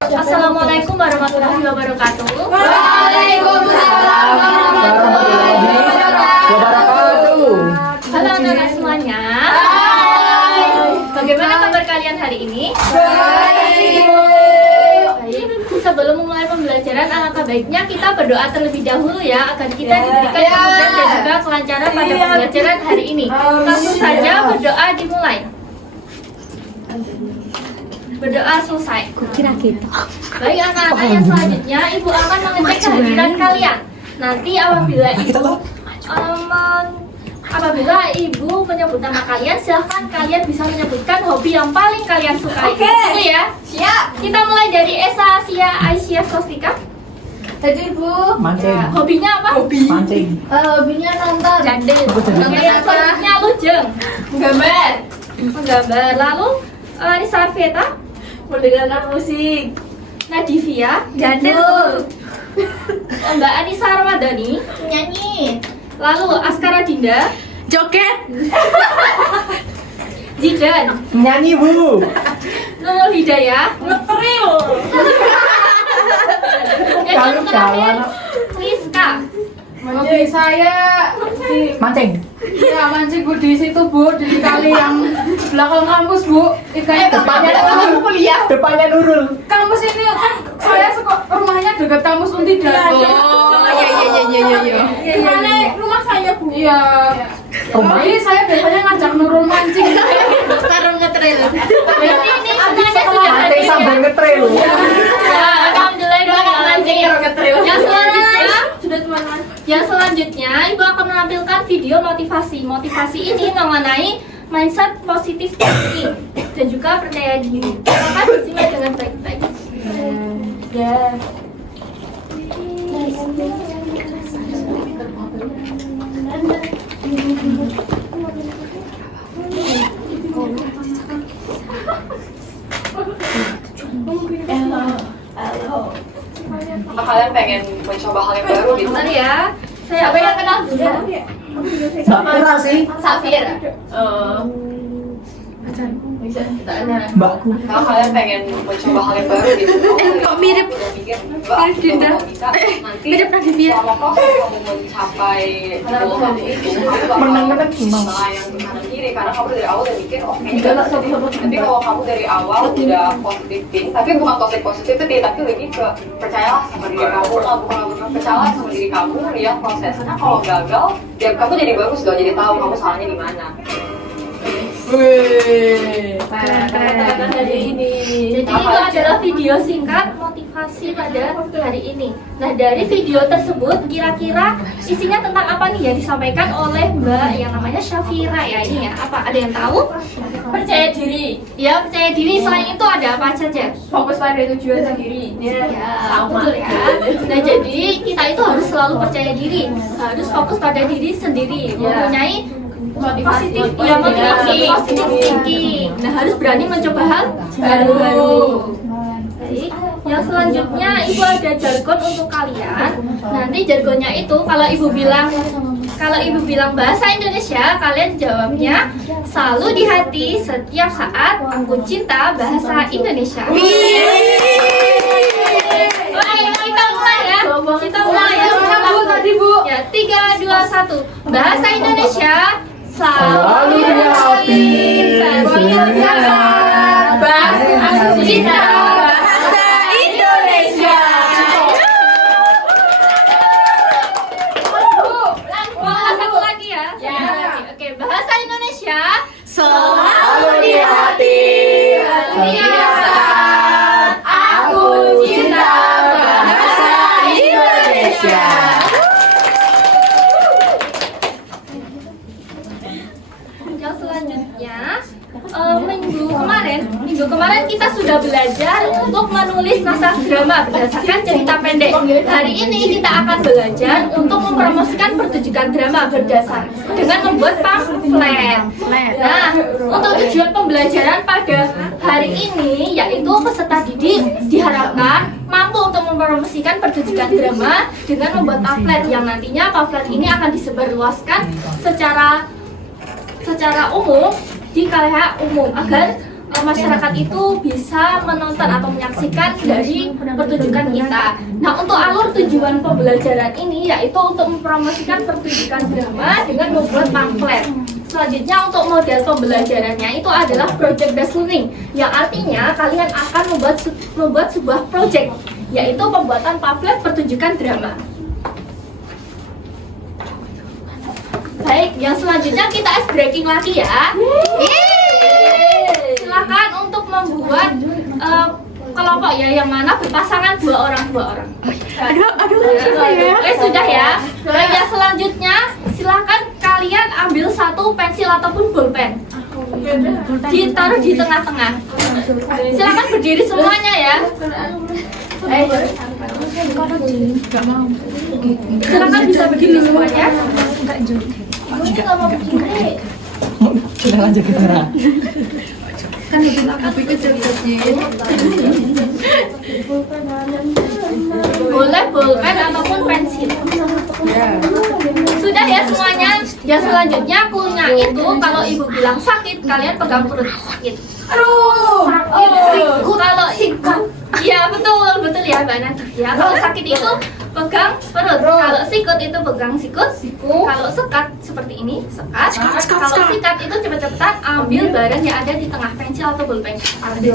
Assalamualaikum warahmatullahi wabarakatuh. Waalaikumsalam warahmatullahi wabarakatuh. Halo anak-anak semuanya. Bagaimana kabar kalian hari ini? Baik. Baik. Sebelum memulai pembelajaran, alangkah baiknya kita berdoa terlebih dahulu ya, agar kita diberikan kemudahan dan juga kelancaran pada pembelajaran hari ini. Langsung saja berdoa dimulai. Berdoa selesai. Kira gitu. Baik anak-anak, yang selanjutnya Ibu akan mengecek kehadiran kalian. Nanti apabila Ibu menyebut nama kalian, silahkan kalian bisa menyebutkan hobi yang paling kalian sukai. Oke. Itu ya. Siap. Kita mulai dari Esa, Asia, Aisyah, Sostika. Tadi Bu. Mancing. Ya, hobinya apa? Mancing. Hobinya nonton. Jandil. Nonton Yang apa? selanjutnya Lujeng. Gambar. Menggambar. Lalu Nisa Arveta, Mendengarkan musik. Nadivia, Jandil. Mbak Anissa Ramadhani, Nyanyi. lalu Askara Dinda, Joget. Zidan, Nyanyi Bu. Nurul Hidayah, Ngetril. dan yang terakhir Rizka. Hobi saya Mancing. ya mancing Bu di situ Bu, di kali yang belakang kampus Bu. Ikannya Depannya Nurul. kuliah. Depannya Nurul. Kampus ini kan saya rumahnya dekat kampus Untida. Iya. Gimana rumah saya Bu? Iya. Rumah? Jadi saya biasanya ngajak Nurul mancing. Sekarang ngetrail. Ini semuanya sudah Mancing hadir sambil ya. ngetrail. Ya, alhamdulillah dong yang mancing ya. Yang selanjutnya, Sudah teman-teman. yang selanjutnya Ibu akan menampilkan video motivasi. Motivasi ini mengenai mindset positif thinking dan juga percaya diri. Silakan disimak dengan baik-baik. Ya. Apa kalian pengen mencoba hal yang baru gitu? Bentar ya. Saya apa yang kenal dulu? Mbak sih. Safir. Mbakku. Kalau kalian pengen mencoba hal yang baru gitu, Kok mirip Dinda? Nanti selama proses kamu mencapai goal kamu itu, Menang-menang gimana? melayang ke kanan kiri karena kamu dari awal udah mikir oh kayaknya nggak bisa. Tapi kalau kamu dari awal udah positive think, tapi bukan toxic positivity, tapi lebih ke percayalah sama diri kamu, bukan percayalah sama diri kamu, lihat prosesnya. Kalau gagal, ya kamu jadi bagus dong, jadi tahu kamu salahnya di mana. Kata-kata hari ini. Jadi itu adalah video singkat motivasi pada hari ini. Nah, dari video tersebut kira-kira isinya tentang apa nih yang disampaikan oleh Mbak yang namanya Syafira ya ini ya. Apa ada yang tahu? Percaya diri. Ya, percaya diri. Selain itu ada apa saja? Fokus pada tujuan sendiri. Ya, betul ya. Nah, jadi kita itu harus selalu percaya diri, harus fokus pada diri sendiri, mempunyai Motivasi. motivasi positif thinking. Nah, harus berani mencoba hal baru. Baik. Yang selanjutnya Ibu ada jargon untuk kalian. Nanti jargonnya itu kalau Ibu bilang bahasa Indonesia, kalian jawabnya selalu di hati setiap saat aku cinta bahasa Indonesia. Baik, kita mulai ya. Kita mulai ya. Tadi Bu. Ya, 3, 2, 1. Bahasa Indonesia Selalu di hati setiap saat. Aku cinta bahasa Indonesia. Satu lagi ya. Oke, bahasa Indonesia Selalu di hati setiap saat. Aku cinta bahasa Indonesia. Yang selanjutnya minggu kemarin minggu kemarin kita sudah belajar untuk menulis naskah drama berdasarkan cerita pendek. Hari ini kita akan belajar untuk mempromosikan pertunjukan drama berdasar dengan membuat pamflet. Nah, untuk tujuan pembelajaran pada hari ini yaitu peserta didik diharapkan mampu untuk mempromosikan pertunjukan drama dengan membuat pamflet yang nantinya pamflet ini akan disebarluaskan secara umum di khalayak umum agar masyarakat itu bisa menonton atau menyaksikan dari pertunjukan kita. Nah, untuk alur tujuan pembelajaran ini yaitu untuk mempromosikan pertunjukan drama dengan membuat pamflet. Selanjutnya untuk model pembelajarannya itu adalah project based learning, yang artinya kalian akan membuat sebuah project, yaitu pembuatan pamflet pertunjukan drama. Baik, yang selanjutnya kita ice breaking lagi ya. Silakan untuk membuat kelompok ya yang mana berpasangan dua orang. Sudah ya. Baik, yang selanjutnya silakan kalian ambil satu pensil ataupun bolpen. Ditaruh di tengah-tengah. Silakan berdiri semuanya ya. Silakan bisa berdiri semuanya. Ini nggak mau berdiri. Sudah lanjut ke sana. Kan lebih tapi kecil-kecil. Boleh bolpen ataupun pensil. Sudah ya semuanya. Yang selanjutnya punya itu kalau ibu bilang sakit, kalian pegang perut sakit. Aduh. Kalau sikut, ya betul ya Mbak Nadia. Ya, kalau sakit itu pegang perut. Kalau sikut itu pegang sikut. Kalau sekat seperti ini, sekat. Kalau sikat itu cepet-cepetan ambil barang yang ada di tengah pensil atau bolpen. Nanti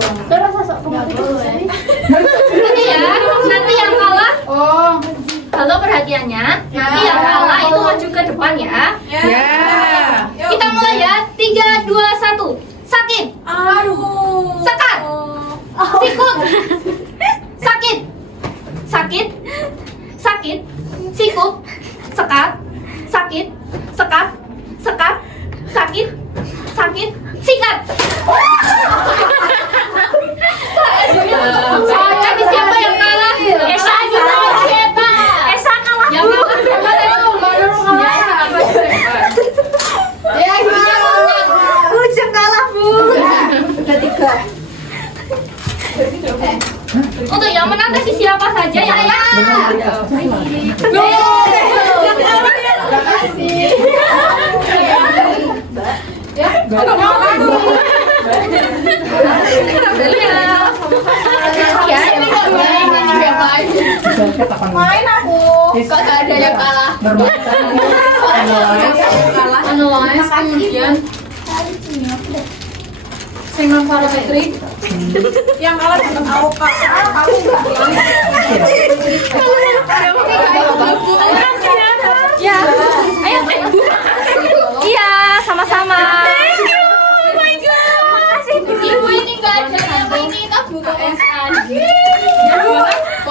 ya, nanti yang kalah. Halo perhatiannya. Nanti yang kalah itu maju ke depan ya. Kita mulai ya. 3, 2, 1. Sakit. Sekat. Sikut. Sakit. Sikut. Sekat. Sakit. Sekat. Sakit. Sikat. Jadi siapa yang kalah? Esa kalah. Yang kalah siapa? Ujung kalah, Bu. Udah 3. Untuk yang menang tadi siapa saja yang menang? Main aku. Kok gak ada yang kalah? Analyze kemudian Single parametrik yang kalah dengan AOK. Kamu nggak boleh. Ya, ayo. Iya, sama-sama. Ibu ini nggak ada yang ini, kita buka pesan.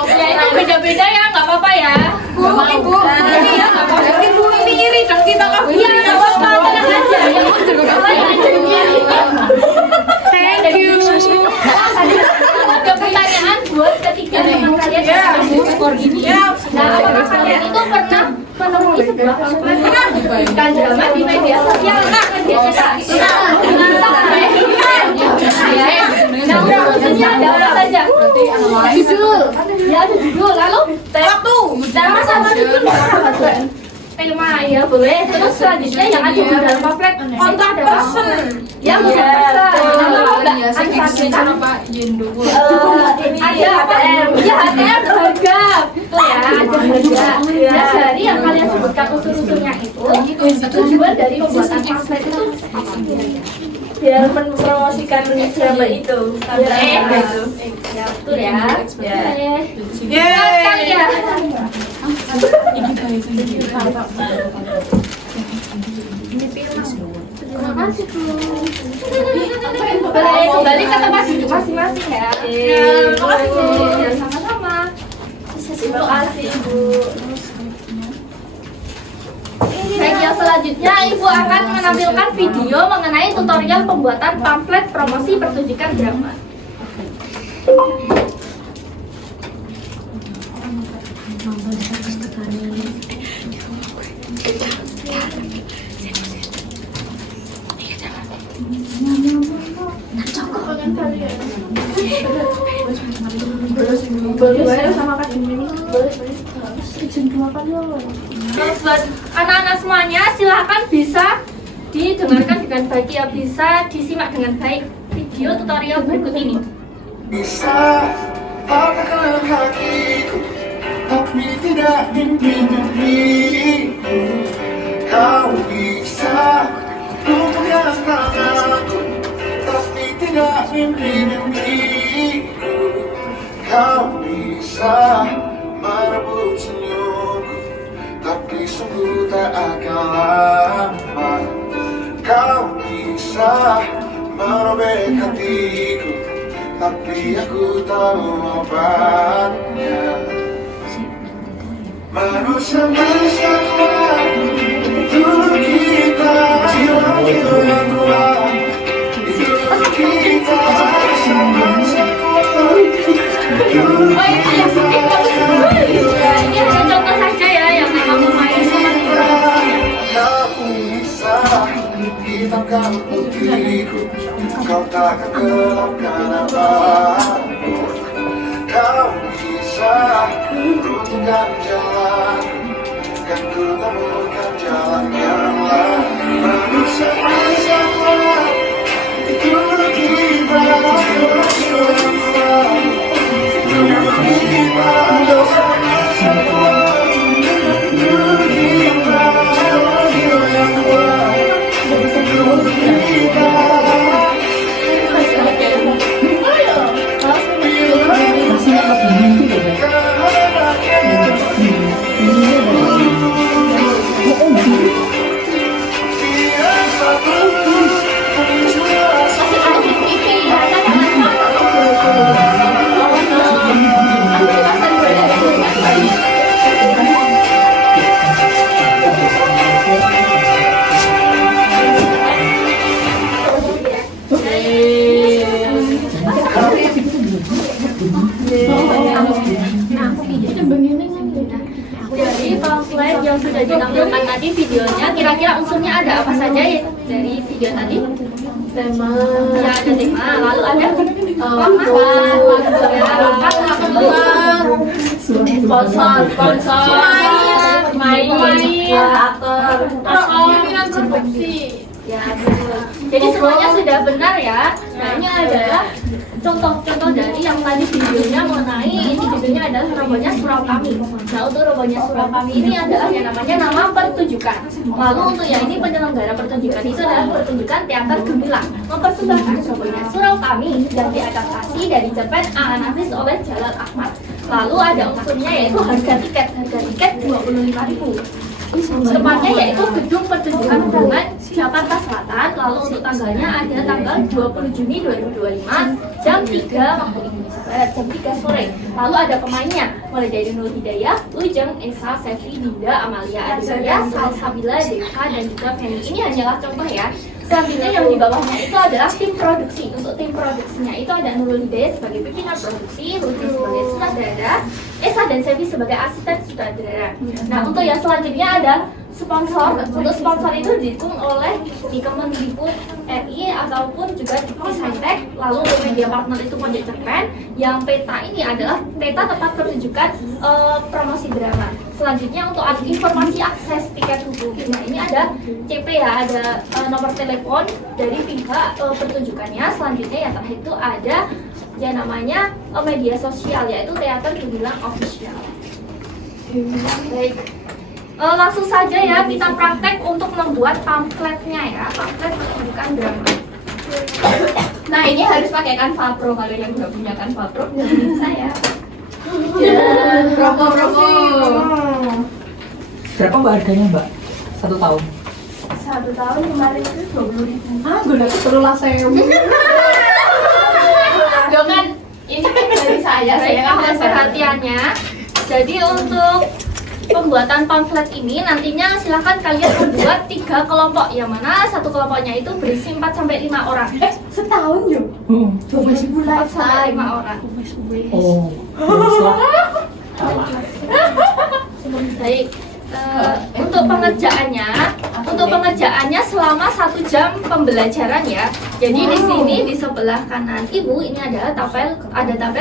Ya itu beda-beda ya, nggak apa-apa ya. Ibu, ini ya nggak apa-apa. Ibu ini iri dong kita kan. Iya, nggak apa-apa, tenang aja. Yang thank you. Ada pertanyaan buat ketiga teman kalian yang skor gini. Nah, apakah kalian itu pernah menemui sebuah pertunjukan drama di media sosial? Media cetak. Nah, maksudnya ada apa saja? Judul. Ya, ada judul. Lalu waktu. Nama sama judul. Tema ya boleh. Terus selanjutnya yang ada di dalam pamflet kontak person. Ya kontak person. Nama Mbak Ansar Pak Jendo. ada HTM. Ya HTM berharga. Betul ya, ada harga. Nah, dari yang kalian sebutkan unsur-unsurnya itu tujuan dari pembuatan pamflet itu apa kira-kira? Biar mempromosikan drama itu. Ya betul ya. Kalian. Terima kasih Bu. Boleh kembali ke tempat duduk masing-masing ya. Terima kasih Bu. Ya, sama-sama. Terima kasih Bu. Baik, yang selanjutnya Ibu akan menampilkan video mengenai tutorial pembuatan pamflet promosi pertunjukan drama. Buat anak-anak semuanya, silahkan bisa didengarkan dengan baik ya, bisa disimak dengan baik video tutorial berikut ini. Bisa patahkan kakiku, tapi tidak mimpi-mimpiku. Kau bisa lumpuhkan tanganku, tapi tidak mimpi-mimpiku. Kau bisa merebut senyumku, tapi sungguh tak akan lama. Kau bisa merobek hatiku, tapi aku tahu obatnya. Manusia-manusia kuat, untuk kita jiwa yang kuat. Untuk kita manusia-manusia kuat, untuk Ini hanya contoh saja ya yang memang lumayan sangat kurang. kau bisa hitamkan putihku, kau takkan gelapkan apapun. Kau bisa runtuhkan jalanku, kan ku temukan jalan yang lain. Manusia-manusia kuat, itu kita manusia yang kuat. Itu kita manusia kuat, itu kita manusia yang kuat. Jadi pamflet yang sudah ditampilkan tadi videonya, kira-kira unsurnya ada apa saja ya dari video tadi? Tema. Ya, ada tema, lalu ada Sponsor, main, aktor, pimpinan produksi. Ya, betul. Jadi semuanya sudah benar ya. Nah, ini adalah contoh-contoh dari yang tadi videonya mengenai ini videonya adalah robohnya surau kami. Nah, untuk robohnya surau kami ini adalah yang namanya nama pertunjukan. Lalu untuk yang ini penyelenggara pertunjukan itu adalah pertunjukan teater Gemilang mempersembahkan robohnya surau kami yang diadaptasi dari cerpen Ananafis oleh Jalal Ahmad. Lalu ada unsurnya yaitu harga tiket 25.000. Tepatnya yaitu Gedung Pertunjukan Undangan Jakarta Selatan. Lalu untuk tanggalnya ada tanggal 20 Juni 2025 jam 3 waktu Indonesia Barat, jam 3 sore. Lalu ada pemainnya mulai dari Nur Hidayah, Ujeng, Esa, Sefi, Dinda, Amalia, Aditya, Salsabila, Deka, dan juga Feni. Ini hanyalah contoh ya. Selanjutnya yang di bawahnya itu adalah tim produksi. Untuk tim produksinya itu ada Nurul Hidayah sebagai pimpinan produksi, Rudy sebagai sutradara, Esa dan Sevi sebagai asisten sutradara. Nah, untuk yang selanjutnya ada sponsor. Untuk sponsor itu didukung oleh di Kemendikbud RI ataupun juga di Saintek. Lalu untuk media partner itu Pondok Cerpen. Yang peta ini adalah peta tempat pertunjukan promosi drama. Selanjutnya untuk informasi akses tiket hukum. Nah, ini ada CP ya, ada nomor telepon dari pihak pertunjukannya. Selanjutnya yang terakhir itu ada ya namanya media sosial, yaitu Teater Gemilang Official. Baik. Langsung saja ya kita praktek untuk membuat pamfletnya ya, pamflet pertunjukan drama. Nah, ini harus pakai Canva Pro. Kalau yang nggak punya Canva Pro jangan bisa ya. Promo. Berapa mbak harganya mbak? 1 tahun? 1 tahun kemarin itu 20.000. Ah, gue udah keterulah saya. Loh kan ini kan dari saya kan ada perhatiannya. Jadi untuk pembuatan pamflet ini nantinya silahkan kalian membuat 3 kelompok, yang mana satu kelompoknya itu berisi 4-5 orang. Setahun yuk. Coba sih 4-5 orang. Oh. Baik. Untuk pengerjaannya selama 1 jam pembelajaran ya. Jadi di sini di sebelah kanan ibu ini ada tabel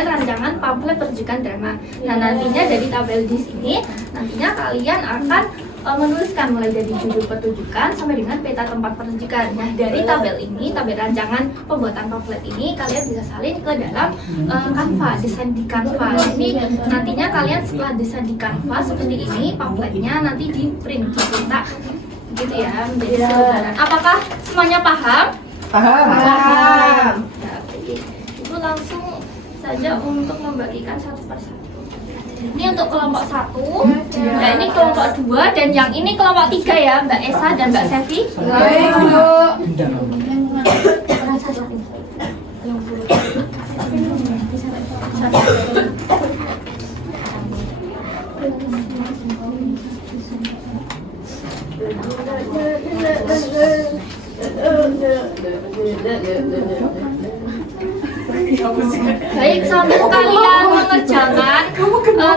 rancangan pamflet pertunjukan drama. Nah nantinya dari tabel di sini nantinya kalian akan menuliskan mulai dari judul pertunjukan sampai dengan peta tempat pertunjukan. Nah dari tabel ini, tabel rancangan pembuatan pamflet ini kalian bisa salin ke dalam Canva, desain di Canva. Ini nantinya kalian setelah desain di Canva seperti ini, pamfletnya nanti di print, dicetak gitu ya menjadi sederhana. Apakah semuanya paham? Paham. Ya, jadi ibu langsung saja untuk membagikan satu persatu. Ini untuk kelompok 1, nah ini kelompok 2, dan yang ini kelompok 3 ya, Mbak Esa dan Mbak Sevi. Baik, Bu. Baik, sambil kalian mengerjakan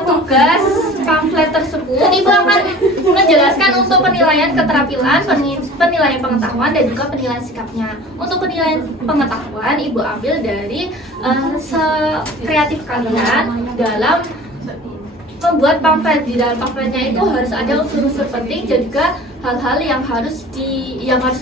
tugas pamflet tersebut, Ibu akan menjelaskan untuk penilaian keterampilan, penilaian pengetahuan, dan juga penilaian sikapnya. Untuk penilaian pengetahuan, Ibu ambil dari kreatif kalian dalam membuat pamflet. Di dalam pamfletnya itu harus ada unsur-unsur penting dan juga hal-hal yang harus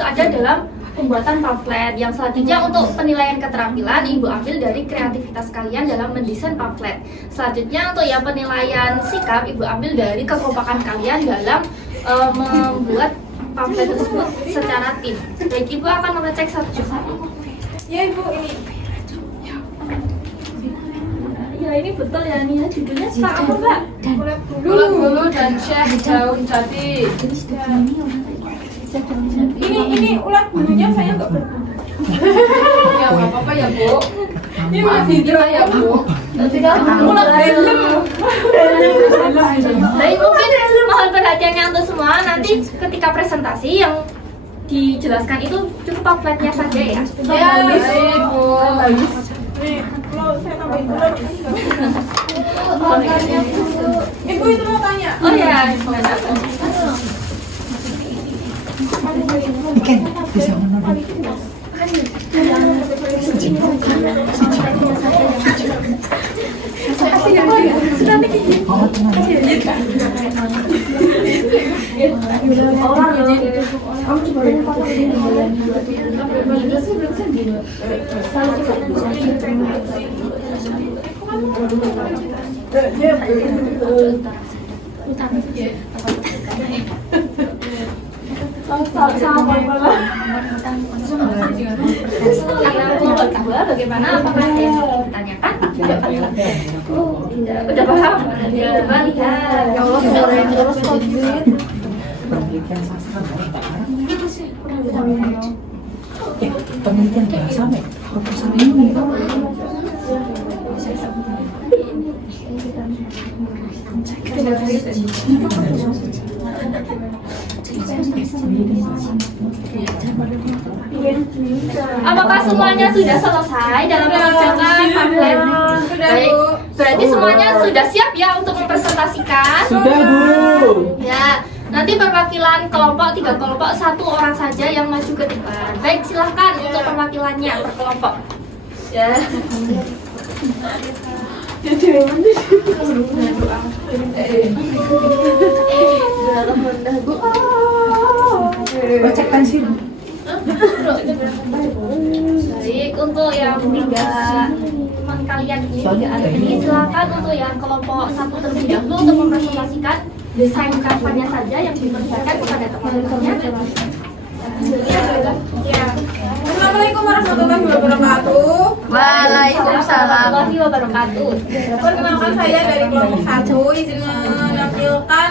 ada dalam pembuatan pamflet. Yang selanjutnya untuk penilaian keterampilan, Ibu ambil dari kreativitas kalian dalam mendesain pamflet. Selanjutnya untuk yang penilaian sikap, Ibu ambil dari kekompakan kalian dalam membuat pamflet tersebut secara tim. Baik, Ibu akan mengecek satu persatu. Ya Ibu, ini. Ya ini betul ya, nih ya judulnya Pak apa Mbak? Ulat bulu dan syekh daun jati. Ini ulat bulunya saya nggak berbulu. Ya nggak apa-apa ya Bu. Ini ulat hidro ya Bu. Ulat dalam. Baik, mungkin mohon perhatiannya untuk semua. Nanti ketika presentasi yang dijelaskan itu cukup pamfletnya saja ya. Ya baik Bu. Nih, kalau saya tambahin dulu. Ibu itu mau tanya. Oh ya, gimana? Mungkin bisa menurut. Oh, Bagaimana? Apakah ada yang ditanyakan? Tidak paham. Oh, tidak. Udah paham? Ya, coba lihat. Ya Allah, terus konflik. penelitian sastra penelitian bahasa proposal ini. Apakah semuanya sudah selesai dalam mengerjakan pamflet? Baik, berarti semuanya sudah siap ya untuk mempresentasikan? Sudah, Bu. Ya, nanti perwakilan kelompok 3 kelompok 1 orang saja yang maju ke depan. Baik, silahkan untuk perwakilannya per kelompok. Ya. Baca pensil. Baik, untuk yang 3 teman kalian ini silakan untuk yang kelompok 1 terlebih dahulu untuk mempresentasikan desain kanvanya saja yang diperlihatkan kepada teman-temannya. Ya. Assalamualaikum warahmatullahi wabarakatuh. Waalaikumsalam warahmatullahi wabarakatuh. Perkenalkan saya dari kelompok 1, izin menampilkan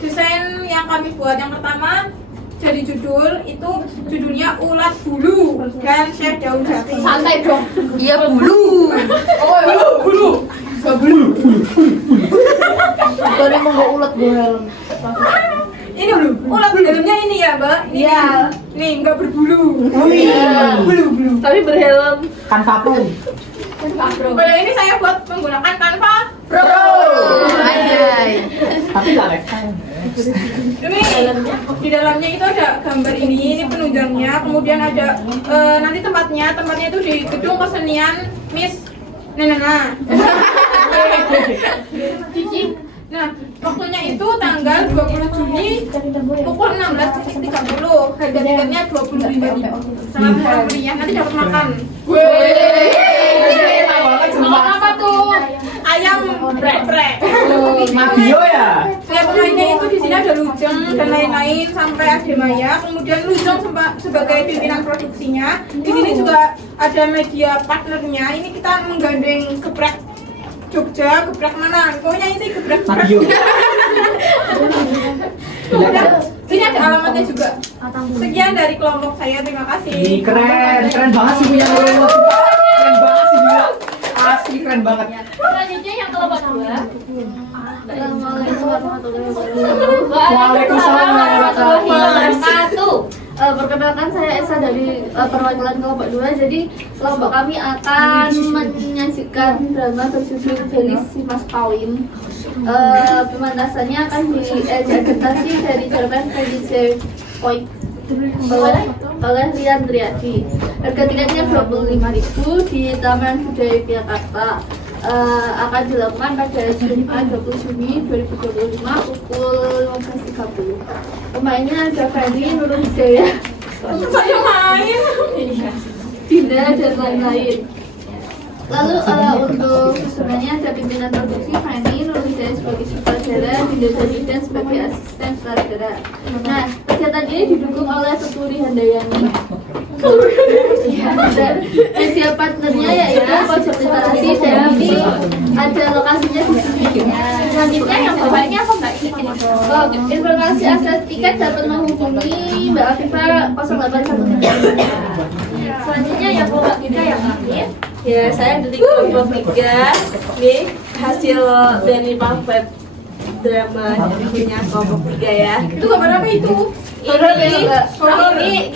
desain yang kami buat. Yang pertama jadi judulnya ulat bulu dan syekh daun jati. Santai dong. Iya bulu. Oh bulu. Bulu. gambarnya mau nggak ulet gue helm. Ini dulu, ulat di dalamnya ini ya mbak? Ini Iya. nih, nggak berbulu. Bulu. Tapi berhelm. Kan vakum. Kalau ini saya buat menggunakan Canva Pro. Tapi nggak lifetime. Ini di dalamnya itu ada gambar ini penunjangnya, kemudian ada nanti tempatnya itu di gedung kesenian Miss Nenana. Nah, waktunya itu tanggal 20 Juni pukul 16.30. Harga tiketnya 25.000. Sangat murah meriah. Nanti dapat makan. Makan apa tuh? Ayam geprek. Mario ya? Lihat pemainnya itu di sini ada Lujeng dan lain-lain sampai Ade Maya. Kemudian Lujeng sebagai pimpinan produksinya. Di sini juga ada media partnernya. Ini kita menggandeng geprek Jogja, geprek mana? Pokoknya ini geprek. Mario. Kemudian ini ada alamatnya juga. Sekian dari kelompok saya. Terima kasih. Ini keren banget sih punya lo. Keren banget sih dia. Asli keren banget. Selanjutnya yang kelompok 2. Waalaikumsalam warahmatullahi wabarakatuh. Perkenalkan saya Esa dari perwakilan kelompok 2. Jadi kelompok kami akan menyaksikan drama berjudul Delisi Mas Kawin. Pementasannya akan diadaptasi dari cerpen Prediksi Point oleh Rian Triadi. Harga tiketnya 25.000 di Taman Budaya Jakarta. Akan dilakukan pada Jumat 20 Juni 2025 pukul 15.30. Pemainnya ada Feni, Nurul Hidayah, Saya main. Dinda, dan lain-lain. Lalu untuk susunannya ada pimpinan produksi Feni, Nurul Hidayah sebagai sutradara, Dinda dan sebagai asisten sutradara. Nah, kegiatan ini didukung oleh Tuturi Handayani. Dan media partnernya yaitu Pojok Literasi dan ini ada lokasinya di sini. Selanjutnya yang bawahnya apa mbak? Ini. Oh, informasi akses tiket dapat menghubungi Mbak Afifah 0813. Selanjutnya yang kelompok 3 yang terakhir. Ya, saya dari kelompok 3. Nih hasil dari pamflet drama dari punya kelompok 3 ya. Itu gambar apa itu? Ini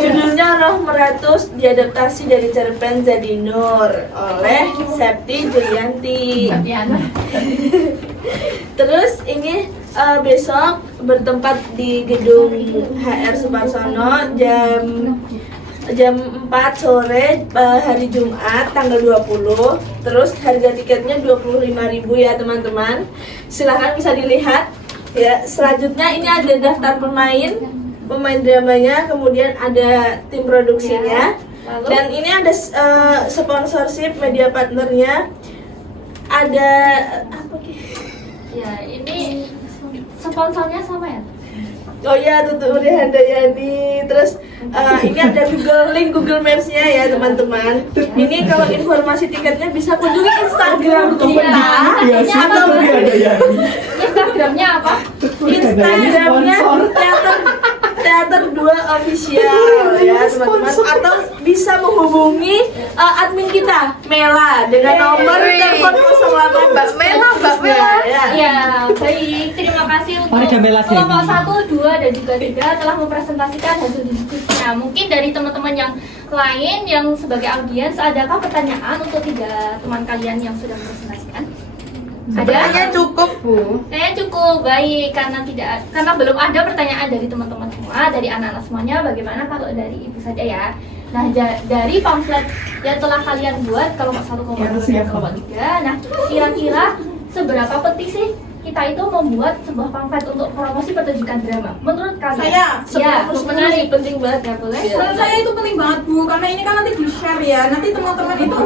judulnya Roh Meratus, diadaptasi dari cerpen Zadinur oleh Septi Julianti. Terus ini besok bertempat di gedung HR Sumarsono jam 4 sore hari Jumat tanggal 20. Terus harga tiketnya 25.000 ya teman-teman. Silahkan bisa dilihat. Ya, selanjutnya ini ada daftar pemain dramanya, kemudian ada tim produksinya, dan ini ada sponsorship media partnernya. Ada apa? Ya, ini sponsornya sama ya? Oh ya, Tuturi Handayani. Terus ini ada Google Maps-nya ya teman-teman. Ini kalau informasi tiketnya bisa kunjungi Instagram kita. Atau Instagramnya apa? Instagramnya Teater 2 Official ya teman-teman. Atau bisa menghubungi admin kita Mela dengan nomor telepon 08. Mbak Mela ya. Ya, baik. Terima kasih untuk Mari Jamela Dewi. kelompok 1, 2, dan juga 3 telah mempresentasikan hasil diskusinya. Mungkin dari teman-teman yang lain yang sebagai audiens, adakah pertanyaan untuk 3 teman kalian yang sudah mempresentasikan? Ada? Cukup, Bu. Kayaknya cukup baik karena belum ada pertanyaan dari teman-teman semua, dari anak-anak semuanya. Bagaimana kalau dari ibu saja ya? Nah, dari pamflet yang telah kalian buat kelompok 1, kelompok 2, dan kelompok 3, nah kira-kira seberapa penting sih kita itu membuat sebuah pamflet untuk promosi pertunjukan drama? Menurut kalian? Saya, ya, menarik, penting banget ya, boleh? menurut saya itu penting banget Bu, karena ini kan nanti di-share ya. Nanti teman-teman itu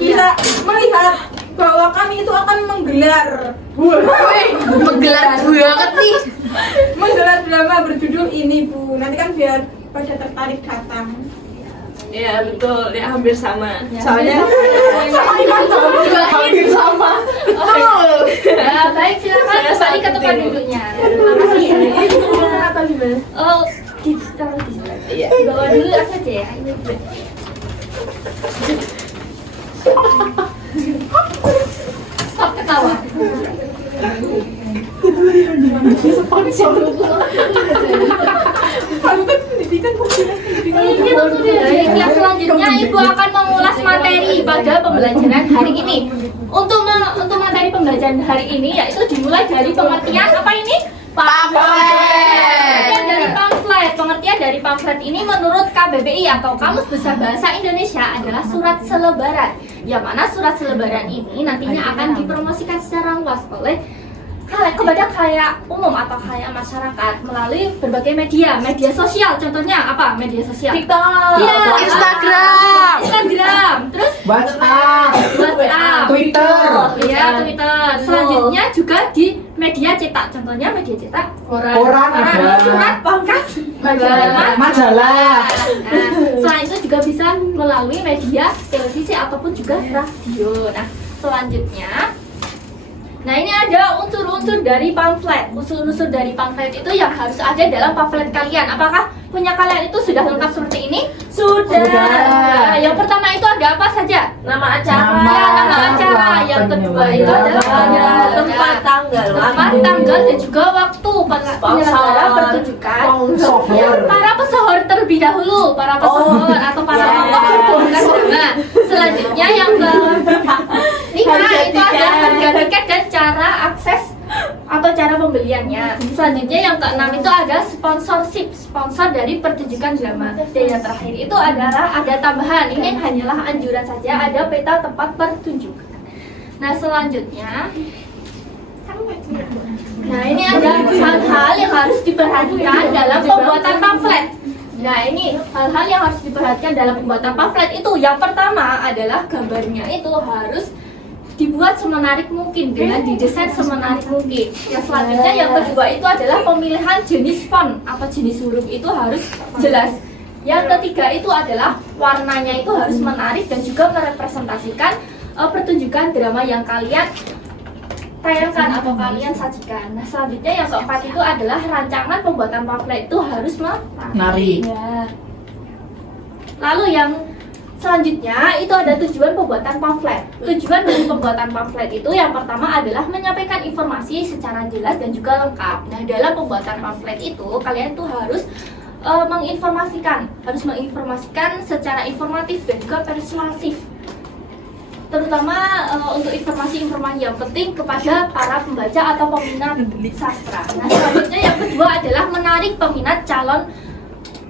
bisa melihat bahwa kami itu akan menggelar menggelar drama berjudul ini Bu. Nanti kan biar pada tertarik datang. Ya betul, ya hampir sama. Ya, Soalnya hampir sama. Ya, baik, silakan kembali ke tempat duduknya. Terima kasih ya. Atau gimana? Oh, taruh di sini. Iya. Bawa dulu aja ya. Ini. Stop ketawa. Baik, yang selanjutnya Ibu akan mengulas materi pada pembelajaran hari ini. Untuk materi pembelajaran hari ini yaitu dimulai dari pengertian apa ini? Pengertian dari pamflet. Pengertian dari pamflet ini menurut KBBI atau Kamus Besar Bahasa Indonesia adalah surat selebaran. Yang mana surat selebaran ini nantinya akan dipromosikan secara luas oleh kepada khalayak umum atau khalayak masyarakat melalui berbagai media sosial. Contohnya apa? Media sosial TikTok, Instagram, terus WhatsApp, Twitter. Twitter. Selanjutnya juga di media cetak. Contohnya media cetak Koran ada. surat, Majalah. Nah, selain itu juga bisa melalui media televisi ataupun juga radio. Nah, selanjutnya ini ada unsur-unsur dari pamflet. Unsur-unsur dari pamflet itu yang harus ada dalam pamflet kalian. Apakah punya kalian itu sudah lengkap seperti ini? Sudah. Nah, yang pertama itu ada apa saja? Nama acara. Nama acara. Yang kedua itu adalah tempat tanggal dan juga waktu penyelenggara pertunjukan. Para pesohor terlebih dahulu, para pesohor atau para tokoh drama. Selanjutnya yang kelima itu ada harga tiket dan cara akses atau cara pembeliannya. Selanjutnya yang keenam itu ada sponsorship, sponsor dari pertunjukan drama. Dan yang terakhir itu adalah ada tambahan. Ini hanyalah anjuran saja, ada peta tempat pertunjukan. Nah, selanjutnya ini ada hal-hal yang harus diperhatikan dalam pembuatan pamflet. Nah, ini hal-hal yang harus diperhatikan dalam pembuatan pamflet itu yang pertama adalah gambarnya itu harus dibuat semenarik mungkin dengan didesain semenarik mungkin. Yang selanjutnya yang kedua itu adalah pemilihan jenis font atau jenis huruf itu harus jelas. Yang ketiga itu adalah warnanya itu harus menarik dan juga merepresentasikan pertunjukan drama yang kalian tayangkan atau kalian sajikan. Nah, selanjutnya yang keempat itu adalah rancangan pembuatan pamflet itu harus menarik. Lalu yang selanjutnya itu ada tujuan pembuatan pamflet. Tujuan dari pembuatan pamflet itu yang pertama adalah menyampaikan informasi secara jelas dan juga lengkap. Nah, dalam pembuatan pamflet itu kalian tuh harus menginformasikan secara informatif dan juga persuasif. Terutama untuk informasi-informasi yang penting kepada para pembaca atau peminat sastra. Nah, selanjutnya yang kedua adalah menarik peminat calon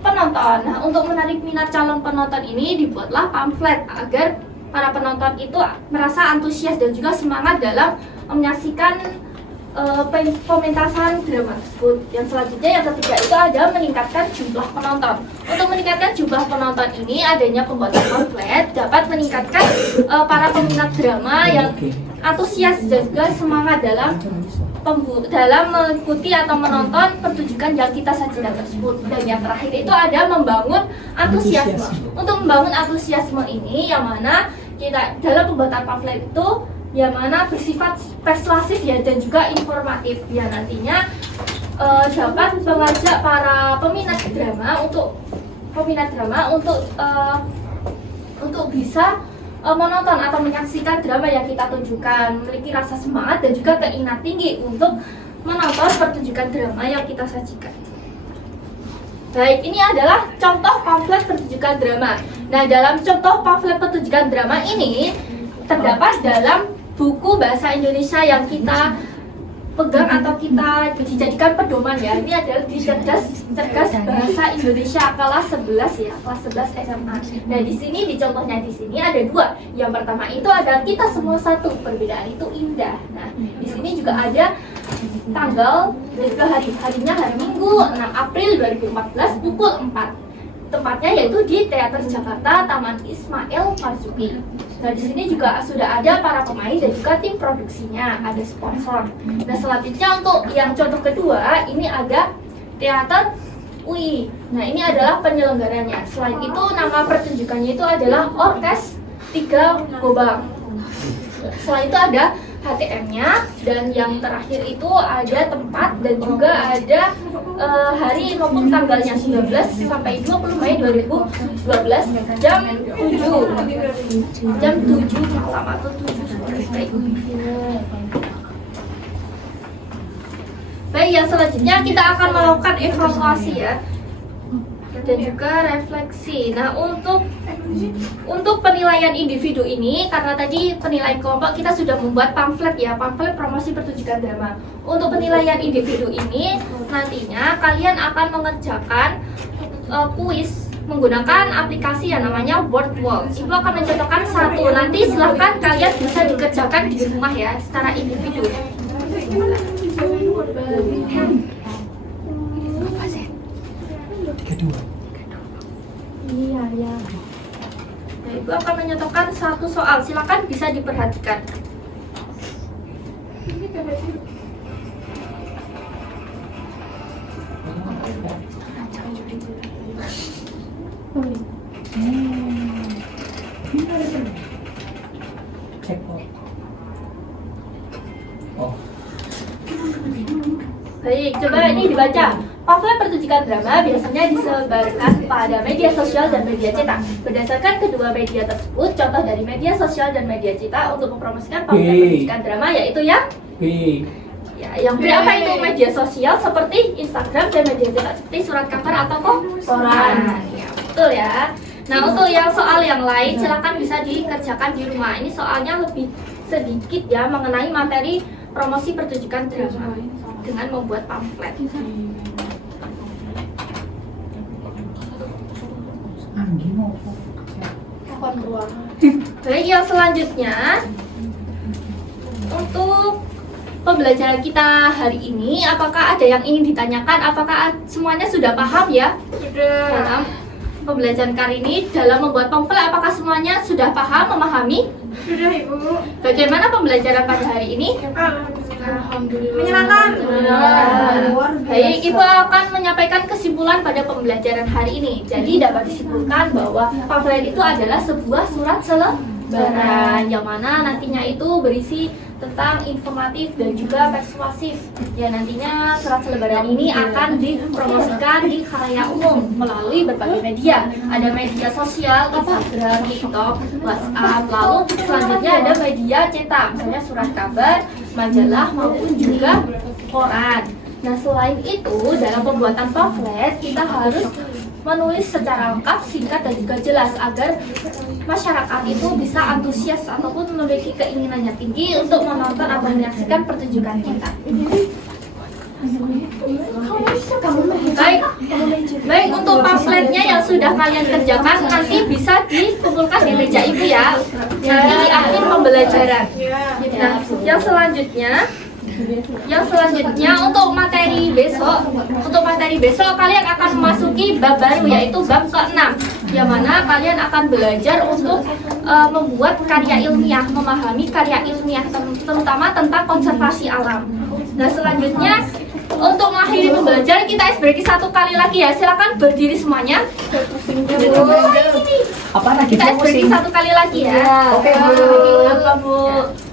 penonton. Nah, untuk menarik minat calon penonton ini dibuatlah pamflet agar para penonton itu merasa antusias dan juga semangat dalam menyaksikan pementasan drama tersebut. Yang selanjutnya yang ketiga itu ada meningkatkan jumlah penonton. Untuk meningkatkan jumlah penonton ini adanya pembuatan pamflet dapat meningkatkan para peminat drama yang antusias dan juga semangat dalam mengikuti atau menonton pertunjukan yang kita sajikan tersebut. Dan yang terakhir itu ada membangun antusiasme. Untuk membangun antusiasme ini yang mana kita dalam pembuatan pamflet itu yang mana bersifat persuasif ya dan juga informatif ya nantinya dapat mengajak para peminat drama untuk bisa menonton atau menyaksikan drama yang kita tunjukkan, memiliki rasa semangat dan juga keinginan tinggi untuk menonton pertunjukan drama yang kita sajikan. Baik, ini adalah contoh pamflet pertunjukan drama. Nah, dalam contoh pamflet pertunjukan drama ini terdapat dalam buku bahasa Indonesia yang kita pegang atau kita dijadikan pedoman ya. Ini adalah di cerdas bahasa Indonesia kelas 11 ya, kelas 11 SMA. Nah, di sini di contohnya di sini ada dua. Yang pertama itu ada kita semua satu, perbedaan itu indah. Nah, di sini juga ada tanggal dan juga harinya hari Minggu 6 April 2014 pukul 4. Tempatnya yaitu di Teater Jakarta Taman Ismail Marzuki. Nah, di sini juga sudah ada para pemain dan juga tim produksinya, ada sponsor. Nah, selanjutnya untuk yang contoh kedua, ini ada Teater UI. Nah, ini adalah penyelenggaranya. Selain itu, nama pertunjukannya itu adalah Orkes 3 Gobang. Selain itu ada HTM-nya, dan yang terakhir itu ada tempat dan juga ada hari maupun tanggalnya 19 sampai 20 Mei 2012 jam 7 malam atau 7 sore. Baik, yang selanjutnya kita akan melakukan evaluasi ya, dan juga refleksi. Nah, untuk penilaian individu ini, karena tadi penilaian kelompok kita sudah membuat pamflet ya, pamflet promosi pertunjukan drama. Untuk penilaian individu ini, nantinya kalian akan mengerjakan kuis menggunakan aplikasi yang namanya Wordwall. Ibu akan mencontohkan satu. Nanti silahkan kalian bisa dikerjakan di rumah ya, secara individu. Iya, ya. Nah, Ibu akan menyontohkan satu soal. Silakan bisa diperhatikan. Cek. Oh. Baik, coba ini dibaca. Pamflet pertunjukan drama biasanya disebarkan pada media sosial dan media cetak. Berdasarkan kedua media tersebut, contoh dari media sosial dan media cetak untuk mempromosikan pamflet pertunjukan drama yaitu yang B. ya, yang berapa itu media sosial seperti Instagram dan media cetak seperti surat kabar atau koran. Ya, betul ya. Nah, untuk yang soal yang lain silakan bisa dikerjakan di rumah. Ini soalnya lebih sedikit ya mengenai materi promosi pertunjukan drama dengan membuat pamflet. Baik, yang selanjutnya untuk pembelajaran kita hari ini, apakah ada yang ingin ditanyakan? Apakah semuanya sudah paham ya? Sudah. Dalam pembelajaran kali ini dalam membuat pamflet, apakah semuanya sudah paham, memahami? Sudah, Ibu. Bagaimana pembelajaran pada hari ini? Alhamdulillah. Menyenangkan. Baik, Ibu akan menyampaikan kesimpulan pada pembelajaran hari ini. Jadi dapat disimpulkan bahwa pamflet itu adalah sebuah surat selebaran yang mana nantinya itu berisi tentang informatif dan juga persuasif. Ya, nantinya surat selebaran ini akan dipromosikan di khalayak umum melalui berbagai media. Ada media sosial, Instagram, TikTok, WhatsApp, lalu selanjutnya ada media cetak, misalnya surat kabar, majalah maupun juga koran. Nah, selain itu dalam pembuatan pamflet kita harus menulis secara lengkap, singkat dan juga jelas agar masyarakat itu bisa antusias ataupun memiliki keinginan yang tinggi untuk menonton atau menyaksikan pertunjukan kita. Baik, untuk pamfletnya yang sudah kalian kerjakan nanti bisa dikumpulkan di meja ibu ya. Nanti di akhir pembelajaran. Nah, yang selanjutnya untuk materi besok kalian akan memasuki bab baru yaitu bab ke-6 yang mana kalian akan belajar untuk membuat karya ilmiah, memahami karya ilmiah terutama tentang konservasi alam. Nah, selanjutnya untuk mengakhiri pembelajaran kita icebreaking satu kali lagi ya. Silakan berdiri semuanya. Apa lagi? Kita icebreaking satu kali lagi ya. Oke, Bu. Apa, Bu?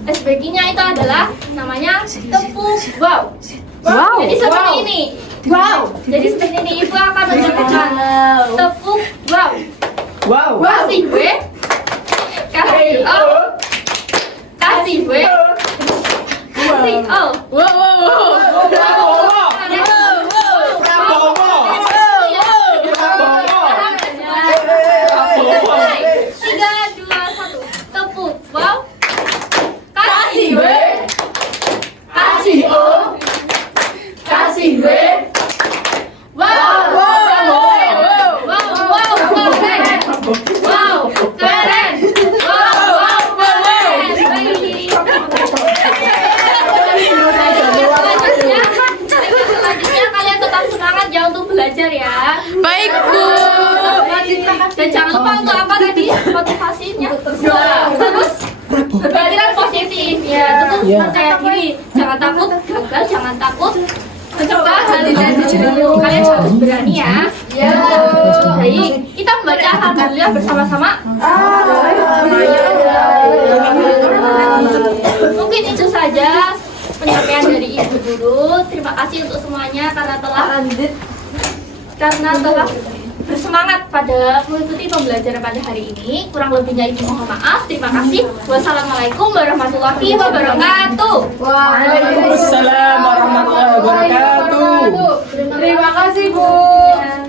Icebreakingnya itu adalah namanya tepuk wow. Wow. Jadi seperti ini. Wow. Jadi seperti ini. Ibu akan mencontohkan tepuk wow. Wow. Kasih W, kasih O, kasih W, kasih O. Wow. Tiga, dua, satu. Tepuk wow. Kasih W, kasih O, kasih W. Wow, keren. Selanjutnya kalian tetap semangat ya untuk belajar ya. Baik, Bu. Dan jangan lupa untuk apa tadi motivasinya. Terus berpikiran positif ya. Terus percaya diri. Jangan takut gagal, jangan takut mencoba hal yang dulu. Kalian harus berani ya. Baik, kita membaca alhamdulillah bersama-sama. Mungkin itu saja penyampaian dari Ibu Guru. Terima kasih untuk semuanya karena telah bersemangat pada mengikuti pembelajaran pada hari ini. Kurang lebihnya Ibu mohon maaf. Terima kasih. Wassalamualaikum warahmatullahi wabarakatuh. Waalaikumsalam warahmatullahi wabarakatuh. Bu. Terima kasih Bu. Ya.